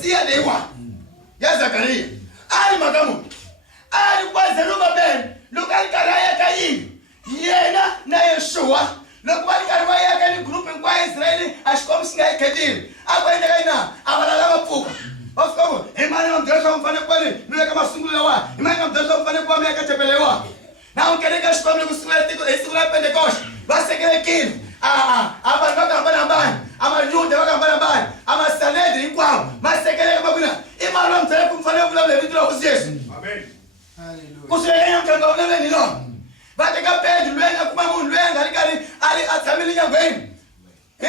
profecia lewa ya Zakaria ali makamu ali kwa Zerubabel lokali karaya kaini yena na Yeshua lokali karaya kani group kwa Israeli ashkom singa ikadiri akwenda kaina abalala bapuka ofko imani mtesha mfane kwani nule kama sungula wa imani mtesha mfane kwa miaka tepelewa na unkeleka shkom kusura Pentecost basekele kini abantu bakambana mbani amajude bakambana mbani amasanedi ikwao masekele kabuna imali wamtele kumfanele kulabule vitula kusiyesu amen haleluya kusekenya mtanga kulabule nilo bateka pedu lwenga kumamu lwenga ali atsamili nyangweni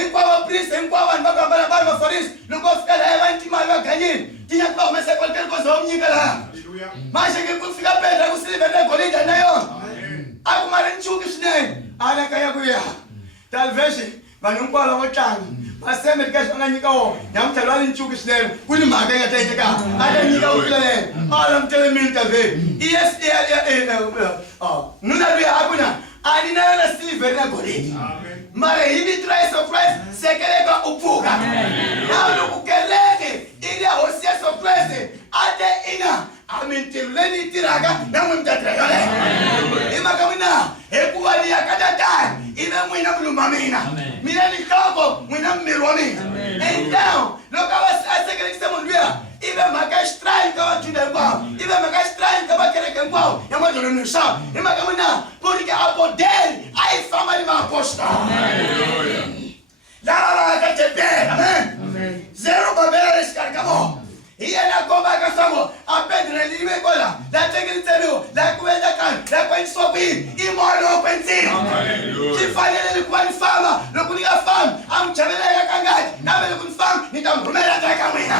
ikwao priest ikwao abantu bakambana mbani maforisi lokofika la evanti mali baganyini tinya kwa umese kwalkeli kozo omnyikala haleluya masheke kufika pedu kusilivende golida nayo amen akumali nchuki shine anakaya kuya talveshi vanonkwala votanga vaseme tikashanganyikawo nyamuthalwali nchuki swinene kuli mhaka yi nga ta endleka ata nyika ufilalele ala mtelemini talveshi nuna luya akuna ani na yona siliveri na golidi mara hi vito ra Yesu Kristu sekeleka u pfuka na loko kereke ili ya hosi Yesu Kristu ate ina amintirhu leyi yi tirhaka na n'wina mi ta tirha yona hi mhaka n'wina hikuva liya katatani ive n'wina mulumba mina mina ni nhloko n'wina mmiri wa mina endawu loko a sekelekise munhu luya ive mhaka ya xitrayi ka vajuda hinkwavo ive mhaka ya xitrayi ka vakereke hinkwavo ya madolweni leswaku hi mhaka n'wina ku ri ke apodeli a yi famba ni maapostoli lava va nga ta tepela amen Zerubabela lexikarhi ka vona hi yena kombaka swaku a pedreli yive kola la tekelitseriwa la kuvendakani la kwenyisiwa kwini i moya lowo kwenzima swi fanele ku va ni famba loko ni nga fambi a mi chaveleka ka ngati nave loko ni fambi ni ta mi rhumela kaya ka n'wina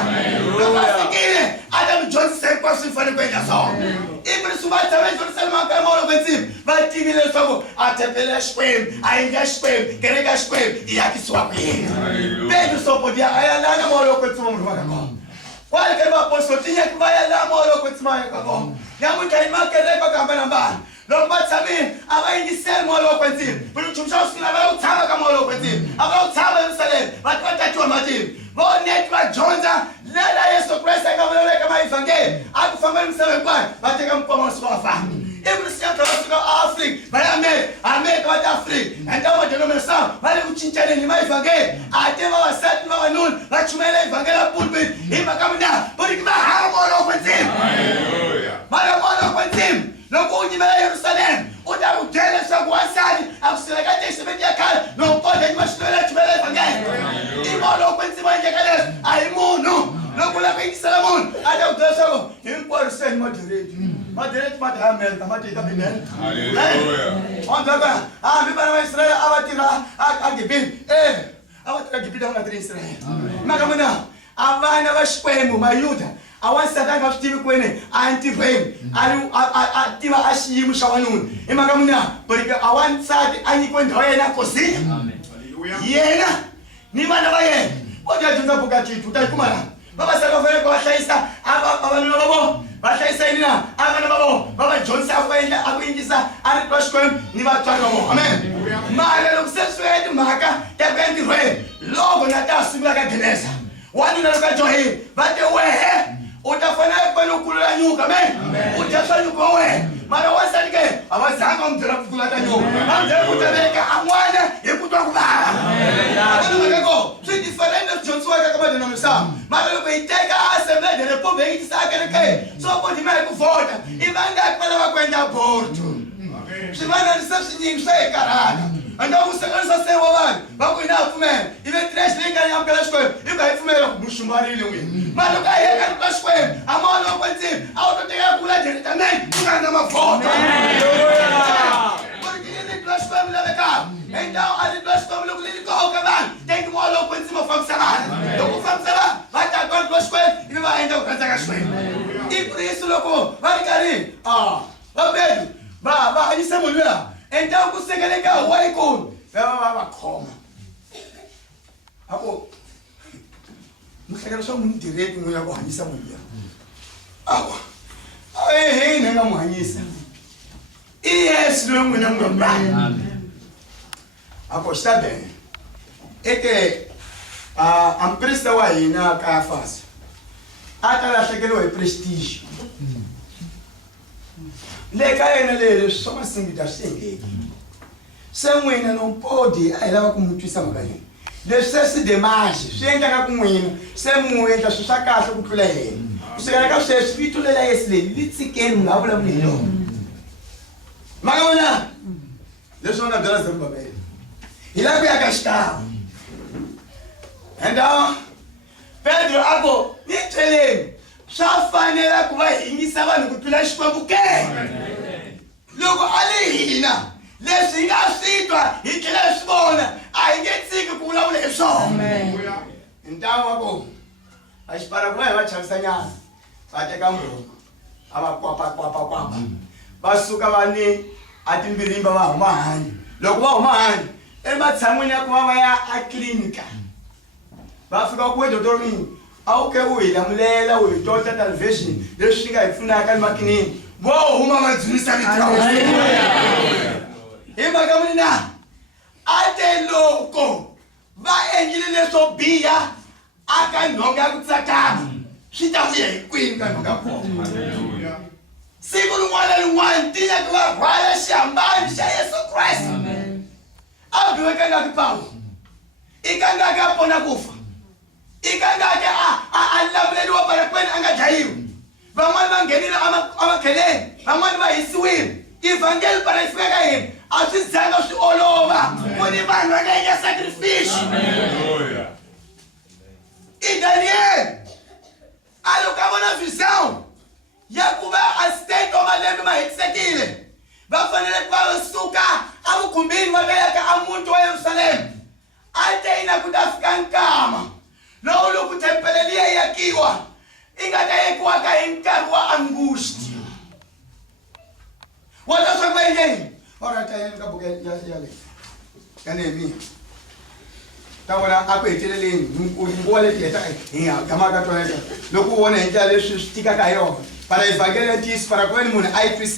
loko a fikile a ta mi dyondzisa hinkwaswo swi fanele ku endla swona ibrisi va tshama ejerusalema ka moya lowo kwenzima va tivile leswaku a tepela xikwembu a endla xikwembu kereke ya xikwembu yi yakisiwa kwini pedro sopodia a ya lana moya lowo kwetsima munhu va ka kona wale karibu apostoli tinye kubaya la molo kwetimaya kako nyamu kaima kereka kambana mbana lokba tsami aba indisel molo kwetim bulu chumsha usina ba utsama ka molo kwetim aba utsama Yerusalem batwa matim bone twa jonza la Yesu Kristu kamele kama evangeli akufamba msebe kwa bateka mpomo swafa Ibrisi yatawasuka Afrika bali Amerika wa Afrika enda madenomesa bali kuchinchana ni evangeli atema wasati wa wanuni bachumela evangeli pulpit ima kamna bali kama haramo kwetim haleluya mara mwana kwetim loko unyimela Yerusalem utakutele saku wasali akuselekate isebeti yakala nokole imashwele chumela evangeli imolo kwetim njekales ayimuno lokula kwisalamon atakutesako imporsen moderate madhamela madita binen haleluya ondaga bibana wa Israel abatira agibin abatira gibida unatira Israel makamuna abana bashkwemu mayuda awasadanga kutive kwene anti-vem ativa ashiyimu shawanuni imakamuna barika awansadi anyikwendawo yena kosini yena ni vana va yena odyadzonza buka chitu utayikumala vavasati va fanele ku va hlayisa vavanuna va vona va hlayisa yini na avana va vona va va dyondzisa aku yingisa a ri twa xikwembu ni vatswari va vona amen mara loko se swi ya timhaka ta ku ya ntirhweni loko na ta sungula ka genesa wanuna loko a johini va te wehe u ta fanele ku kulula nyuka amen u dya swa nyuka wa wena mara wasati ke a va zanga n'wi byela ku kula ta nyuka a byela ku ta veka a n'wana hi ku twa ku vava ko swi diferente dyondzisiwaka ka madenomisamo mara loko hi teka Assembly de Republique yi tisa kereke so kodima hi ku vhota i vangaki va lava ku endla aborto swi vananisa swinyingi swa hi karhata anda ku sekanisa se wa vanhu va ku hina ha pfumela ive trash leyi nga nyamukela xikwembu i ku hi pfumela ku muxumbarile n'wini mara loko a hi yeka ka xikwembu a ma wona loko ndzimi a wu to teka kula directamente ku nga na mavhota xikwembu lavekaka endawu a ri twa xikwembu loko leli koka vanhu tengi moya loko kwenzima u fambisa vanhu loko u fambisa vanhu va ta kona twa xikwembu ivi va endla ku rhandza ka xikwembu ibrisi loko va ri karhi vabedu va hanyisa munhu luya endawu ku sekeleka wa ikulu va khoma ako mihlekelo swa munhu direct n'wini ya ku hanyisa munhu luya awa he ni nga n'wi hanyisa i Yesu loyi n'wina n'wi mbala ako xi ta bene eke amprista wa hina Kayafasi atalahlekelwe prestige le ka yena le swo masingita singeki sen'wina no mpodi a hi lava ku mu twisa mhaka leyi leswi swi demaxe swi endlaka ku n'wina se mu endla swilo swa kahle ku tlula yena kusukela ka sweswi vito lela Yesu leli li tsikeni mu nga vulavuli hi rona maka vona leswi nga byela Zerubabele hi lava ku ya ka xikan'we and Pedro ako ni theleni swa fanela ku va hingisa vanhu ku tlula Xikwembu ke loko a li hina leswi hi nga swi twa hi tlhela hi swi vona a hi nge tshiki ku vulavula hi swona hi ntamu wa kona a xiparakula hi va chavisanyana va teka murhongo a va kwapa va suka va ni a timbirimba va huma handle loko va huma handle ematshan'wini ya ku va ya a clinica va fika ku edotorini a wu ke u hi lamulela u hi tota television leswi nga hi pfunaka ni makinini vo huma madzunisa hi mhaka mina a te loko va endlile leswo biha aka nhonga ya ku tsakama swi ta vuya hi kwini ka nhonga kona siku rin'wana na rin'wana tinya ku va rhwala xihambani xa Yesu Kreste a biweka nga ki Paulo i ka nga ka pona kufa i ka nga ka a lamuleliwa parakweni a nga dlayiwi van'wani va nghenile amakheleni van'wani va hisiwile ivhangeli para yi fika ka hina a swi zanga swi olova ku ni vanhu va nga endla sacrifice i Daniel a loko a vona vision ya ku va assistant wa malembe ma hetisekile va fanele ku va suka a vukhumbini va veka a muti wa Yerusalema a te ina ku ta fika nkama lowu loko tempele liya yi yakiwa i nga ta yekiwaka hi nkarhi wa angusti wa ta swa ku va endleni orata yena ka buku ya Nehemiya ta vona a ku heteleleni nguva leti heta hi gamaka tona loko u vona hi ndlela leswi swi tikaka hi yona para evangeli ya ntiyiso para ku ve ni munhu a yi